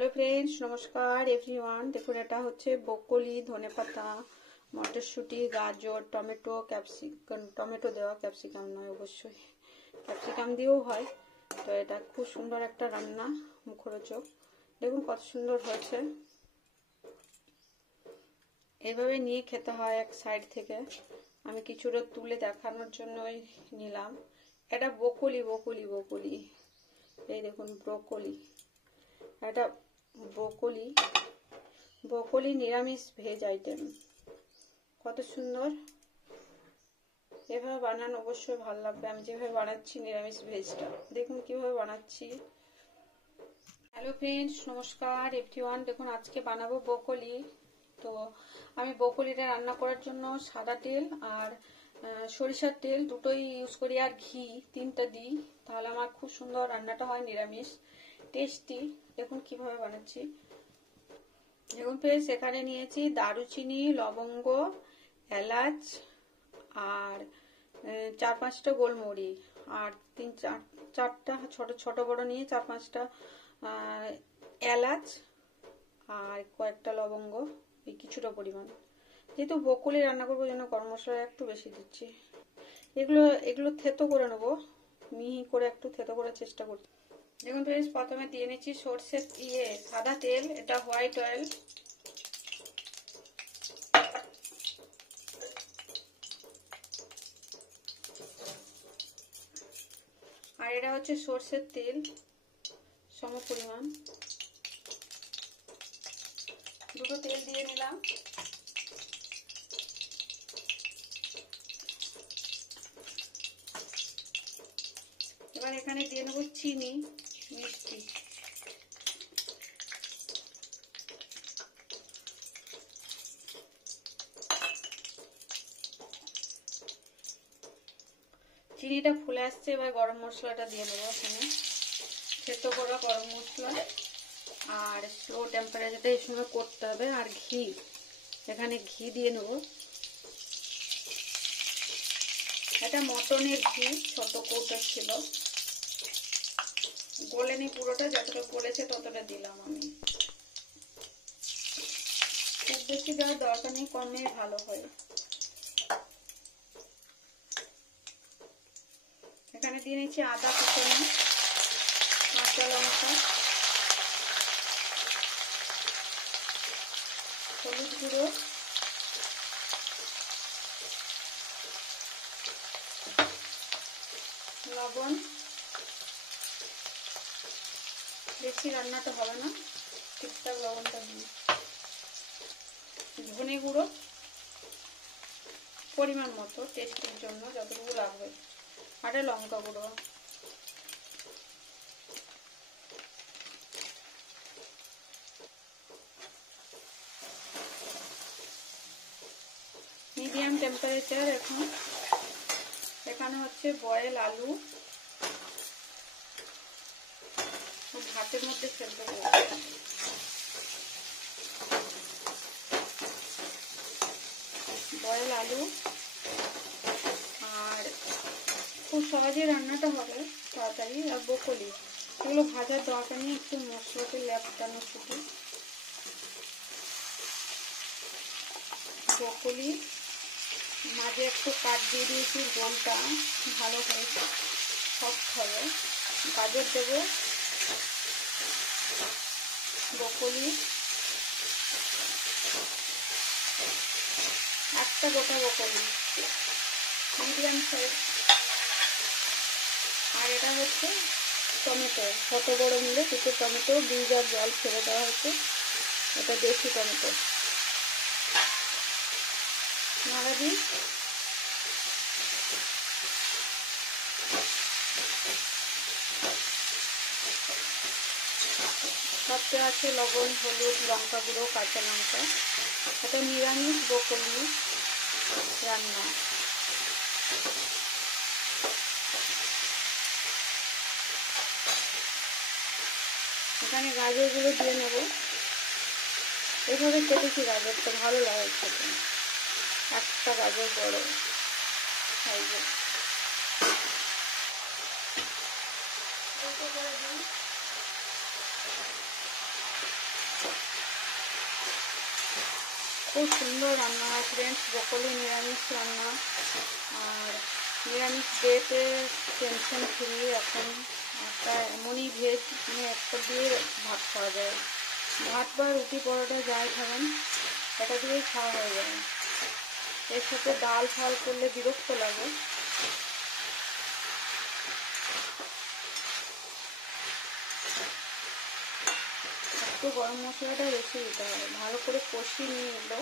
Hello friends, নমস্কার everyone. দেখুন, এটা হচ্ছে ব্রোকলি, ধনেপাতা, মটরশুঁটি, গাজর, টমেটো, ক্যাপসিকাম, টমেটো দেওয়া, ক্যাপসিকাম নয় অবশ্যই, ক্যাপসিকাম দিয়েও হয়। তো এটা খুব সুন্দর একটা রান্না, মুখরোচক। দেখুন কত সুন্দর হয়েছে। এইভাবে নিয়ে খেতে হয় এক সাইড থেকে। আমি কিছুটা তুলে দেখানোর জন্যই নিলাম। এটা ব্রোকলি ব্রোকলি ব্রোকলি এই দেখুন ব্রোকলি, এটা ব্রোকলি ব্রোকলি নিরামিষ ভেজ আইটেম। কত সুন্দর। এভাবে বানানো অবশ্যই ভালো লাগবে। আমি যেভাবে বানাচ্ছি নিরামিষ ভেজটা, দেখুন কিভাবে বানাচ্ছি। হ্যালো ফ্রেন্ডস, নমস্কার এভরিওয়ান। দেখুন আজকে বানাবো ব্রোকলি। তো আমি ব্রোকলিটা রান্না করার জন্য সাদা তেল আর সরিষার তেল দুটোই ইউজ করি, আর ঘি 3টা দিই, তাহলে আমার খুব সুন্দর রান্নাটা হয়, নিরামিষ টেস্টি। দেখুন কিভাবে বানাচ্ছি। দেখুন ফ্রেন্ডস, এখানে নিয়েছি দারুচিনি, লবঙ্গ, এলাচ আর 4-5টা গোলমরিচ, আর 3-4টা ছোট ছোট বড় নিয়ে 4-5টা এলাচ আর কয়েকটা লবঙ্গ, এই কিছুটা পরিমাণ। যেহেতু ব্রোকলি রান্না করবো জন্য গরম মশলা একটু বেশি দিচ্ছি। এগুলো থেতো করে নেবো, মিহি করে একটু থেতো করার চেষ্টা করছি। দেখুন ফ্রেন্ডস, প্রথমে দিয়ে নিচ্ছি সরষের সাদা তেল, এটা হোয়াইট অয়েল। আর এটা হচ্ছে সরষের তেল, সম পরিমাণ। দুটো তেল দিয়ে নিলাম। এবার এখানে দিয়ে নেবো চিনি, মিষ্টি। চিনিটা ফুলে আসছে, এবার গরম মশলাটা দিয়ে দেবো। এখানে থেতো করা গরম মশলা, আর স্লো টেম্পারেচারটা এই সময় করতে হবে। আর ঘি, এখানে ঘি দিয়ে নেব। এটা মটনের ঘি, ছোট কৌটা ছিল, গলেনি পুরোটা, যতটা গলেছে ততটা দিলাম আমি। খুব বেশি দেওয়ার দরকার নেই, কমে ভালো হয়। এখানে দিয়ে নিচ্ছি আদা কুচানো, কাঁচা লঙ্কা, হলুদ গুঁড়ো, লবণ। বেশি রান্নাটা হবে না, ঠিকঠাক লবণটা দিই। ধনে গুঁড়ো পরিমাণ মতো, টেস্টের জন্য যতটুকু লাগবে। আর লঙ্কা গুঁড়ো। মিডিয়াম টেম্পারেচার এখন। এখানে হচ্ছে বয়েল আলু, ভাতের মধ্যে সেদ্ধ করব। বয়েল আলু, আর খুব সহজে রান্নাটা হবে, তাড়াতাড়ি। আর ব্রোকলি, এগুলো ভাজার দরকার নেই, একটু মশলাতে লেপটানো শুধু। ব্রোকলি মাঝে একটু কাট দিয়ে দিয়েছি, গোলটা ভালো করে সফট হবে। গাজর দেবো, ব্রোকলি, একটা গোটা ব্রোকলি মিডিয়াম সাইজ। আর এটা হচ্ছে টমেটো, ছোট বড় মিলে দুটো টমেটো, 2 জার জল ছেড়ে দেওয়া হচ্ছে। এটা দেশি টমেটো। নাড়া দিই। সবটা আছে লবণ, হলুদ, লঙ্কা গুঁড়ো, কাঁচা লঙ্কা। এটা নিরামিষ ব্রোকলি রান্না। এখানে গাজরগুলো দিয়ে নেব। এইভাবে কেটেছি গাজরটা, ভালো লাগে খেতে। একটা গাজর বড় সাইজের। করে দিই। খুব সুন্দর রান্না হয় ফ্রেন্ডস, ব্রোকলি নিরামিষ রান্না। আর নিরামিষ ডেতে টেনশন ফ্রি এখন একটা এমনই ভেজ, মানে একটা দিয়ে ভাত খাওয়া যায়, ভাত বা রুটি পরোটা যাই খাবেন এটা দিয়েই খাওয়া হয়ে যাবে। এর সাথে ডাল ফাল করলে বিরক্ত লাগে। একটু গরম মশলাটা বেশি দিতে হবে, ভালো করে কষিয়ে নিয়ে এলো,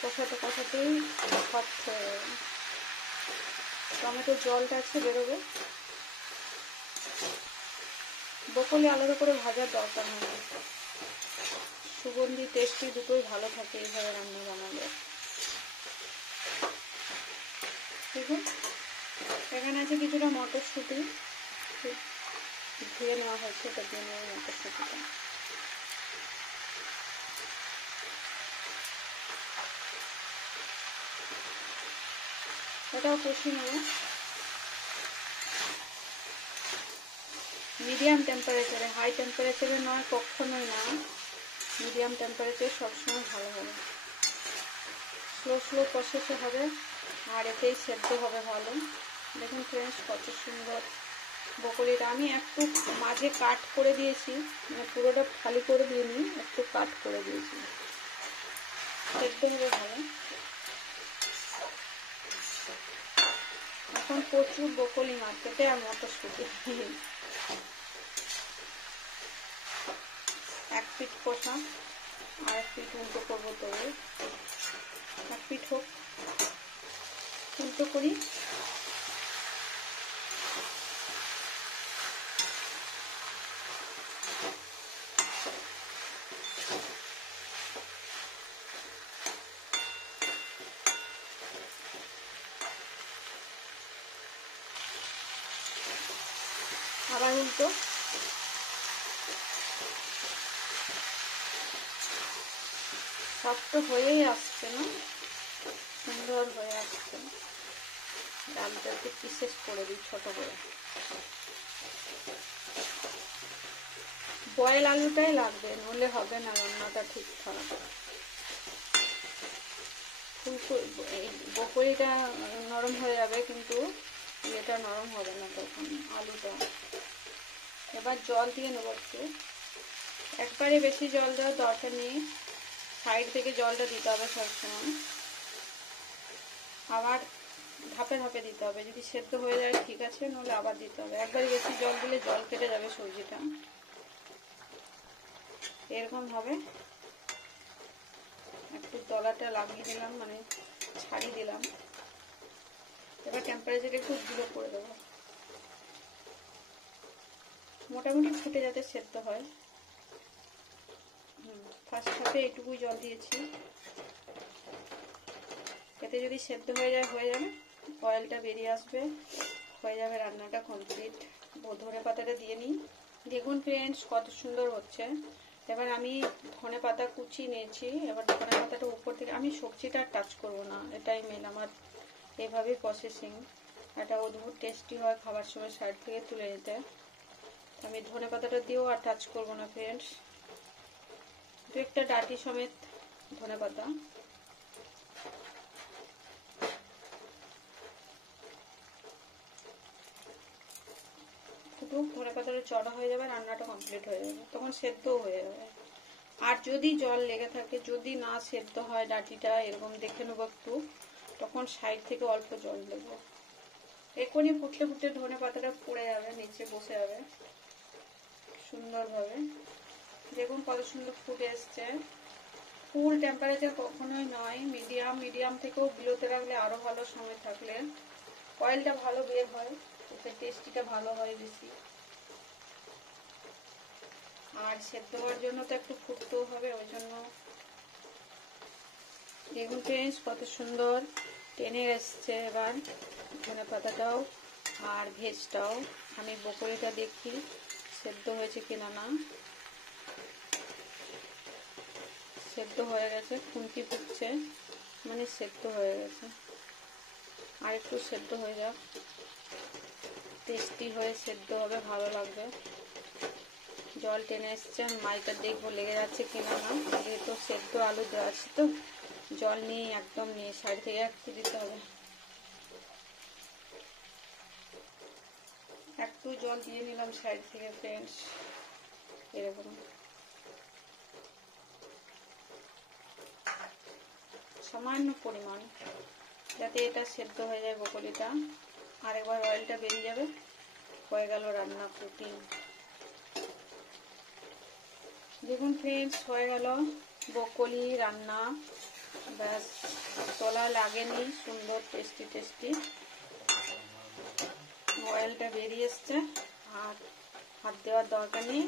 কষাতে কষাতেই সফট হয়ে যাবে। টমেটোর জলটা আছে বেরোবে। ব্রোকলি আলাদা করে ভাজার দরকার নেই, সুগন্ধি টেস্টি দুটোই ভালো থাকে এইভাবে রান্না বানালে। দেখুন এখানে আছে কিছুটা মটরশুঁটি, ধুয়ে নেওয়া হয়েছে, এটা দিয়ে নেওয়া মটরশুঁটিটা। এটাও কষিয়ে নেব মিডিয়াম টেম্পারেচারে, হাই টেম্পারেচারে নয়, কখনোই না, মিডিয়াম টেম্পারেচারে সবসময় ভালো হবে। স্লো স্লো প্রসেসে হবে আর এতেই সেদ্ধ হবে ভালো। দেখুন ফ্রেন্ডস কত সুন্দর ব্রোকলিটা। আমি একটু মাঝে কাট করে দিয়েছি, মানে পুরোটা খালি করে দিইনি, একটু কাট করে দিয়েছি, সেদ্ধ হবে ভালো। এখন প্রচুর ব্রোকলি মার্কেটে আর মটরশুঁটি। এক পিঠ কষা আর এক পিঠ উল্টো করবো, তবে এক পিঠ হোক, উল্টো করি। আবার উল্টো। সব তো হয়েই আসছে না, সুন্দর হয়ে আসছে। ডালটা একটু পিসেস করে দিই ছোট করে। বয়েল আলুটাই লাগবে, নইলে হবে না রান্নাটা ঠিকঠাক। ব্রোকলিটা নরম হয়ে যাবে কিন্তু এটা নরম হবে না তখন, আলুটা। এবার জল দিয়ে নেবো একটু, একবারে বেশি জল দেওয়ার দরকার নেই, সাইড থেকে জলটা দিতে হবে সবসময়। আবার ধাপে ধাপে দিতে হবে, যদি সেদ্ধ হয়ে যায় ঠিক আছে, নইলে আবার দিতে হবে। একবারে বেশি জল দিলে জল কেটে যাবে সবজিটা, এরকম হবে। একটু তলাটা লাগিয়ে দিলাম, মানে ছাড়িয়ে দিলাম। এবার টেম্পারেচার একটু জিরো করে দেবো, মোটামুটি ফুটে যাতে সেদ্ধ হয়। ফার্স্ট হাফে এইটুকুই জল দিয়েছি, এতে যদি সেদ্ধ হয়ে যায় হয়ে যাবে, অয়েলটা বেরিয়ে আসবে, হয়ে যাবে রান্নাটা কমপ্লিট। ধনে পাতাটা দিয়ে নিই। দেখুন ফ্রেন্ডস কত সুন্দর হচ্ছে। এবার আমি ধনে পাতা কুচি নিয়েছি, এবার ধনে পাতাটা উপর থেকে, আমি সবজিটা টাচ করব না, এটাই মেন আমার, এইভাবেই প্রসেসিং। এটা অদ্ভুত টেস্টি হয় খাবার সময় সাইড থেকে তুলে নিতে। আমি ধনে পাতাটা দিয়েও আর টাচ করবো না ফ্রেন্ডস। দু একটা ডাঁটি সমেত ধনে পাতা। ফুটুক, ধনে পাতাটা চড়া হয়ে যাবে, রান্নাটা কমপ্লিট হয়ে যাবে, তখন সেদ্ধও হয়ে যাবে। আর যদি জল লেগে থাকে, যদি না সেদ্ধ হয় ডাঁটিটা, এরকম দেখে নেবো একটু, তখন সাইড থেকে অল্প জল দেবো। এখনই ফুটতে ফুটতে ধনে পাতাটা পড়ে যাবে, নিচে বসে যাবে সুন্দরভাবে। দেখুন কত সুন্দর ফুটে এসছে। ফুল টেম্পারেচার কখনোই নয়, মিডিয়াম থেকেও বিলোতে রাখলে আরো ভালো, সময় থাকলে অয়েলটা ভালো বের হয়, এতে টেস্টিটা ভালো হয় বেশি। আর সেদ্ধ হওয়ার জন্য তো একটু ফুটতেও হবে, ওই জন্য। দেখুন ফ্রেন্ডস কত সুন্দর টেনে এসছে। এবার ধনে পাতাটাও আর ভেজটাও, আমি ব্রোকলিটা দেখি সেদ্ধ হয়েছে কিনা। না, সেদ্ধ হয়ে গেছে, খুন্তি ফুটছে, মানে সেদ্ধ হয়ে গেছে। আর একটু সেদ্ধ হয়ে যাক, টেস্টি হয়ে সেদ্ধ হবে, ভালো লাগবে। জল টেনে এসছে। মাইটা দেখবো লেগে যাচ্ছে কিনা না, যেহেতু সেদ্ধ আলু দেওয়া আছে তো জল নিয়ে একদম নিয়ে সাইড থেকে একটু দিতে হবে। একটু জল দিয়ে নিলাম সাইড থেকে ফ্রেন্ডস, এরকম সামান্য পরিমাণ, যাতে এটা সেদ্ধ হয়ে যায় ব্রকলিটা। আরেকবার অয়েলটা বেরিয়ে যাবে, হয়ে গেল রান্না প্রোটিন। দেখুন ফ্রেন্ডস, হয়ে গেল ব্রকলি রান্না। ব্যাস, তোলা লাগেনি, সুন্দর টেস্টি টেস্টি অয়েলটা বেরিয়ে এসছে। আর হাত দেওয়ার দরকার নেই,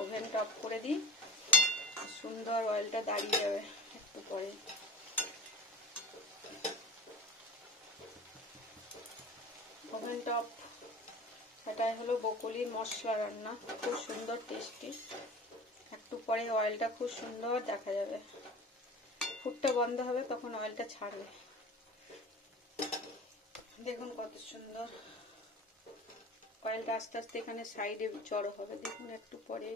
ওভেনটা অফ করে দিই, সুন্দর অয়েলটা দাঁড়িয়ে যাবে একটু পরে। ওভেনটা অফ। এটাই হলো ব্রকলির মশলা রান্না, খুব সুন্দর টেস্টি। একটু পরে অয়েলটা খুব সুন্দর দেখা যাবে, ফুটটা বন্ধ হবে তখন অয়েলটা ছাড়বে। দেখুন কত সুন্দর অয়েলটা আস্তে আস্তে এখানে সাইডে জড়ো হবে, দেখুন একটু পরে।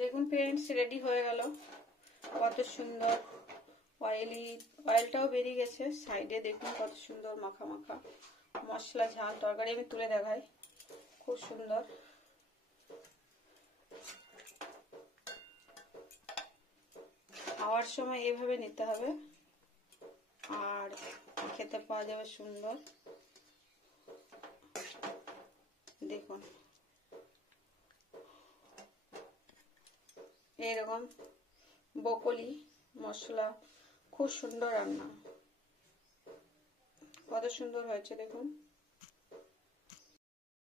দেখুন ফ্রেন্ডস, রেডি হয়ে গেল, কত সুন্দর অয়েলটাও বেরিয়ে গেছে সাইডে। দেখুন কত সুন্দর মাখা মাখা মশলা ঝাল তরকারি। আমি তুলে দেখাই, খুব সুন্দর। খাওয়ার সময় এভাবে নিতে হবে আর খেতে পাওয়া যাবে সুন্দর। দেখুন এইরকম ব্রকলি মশলা, খুব সুন্দর রান্না, কত সুন্দর হয়েছে দেখুন।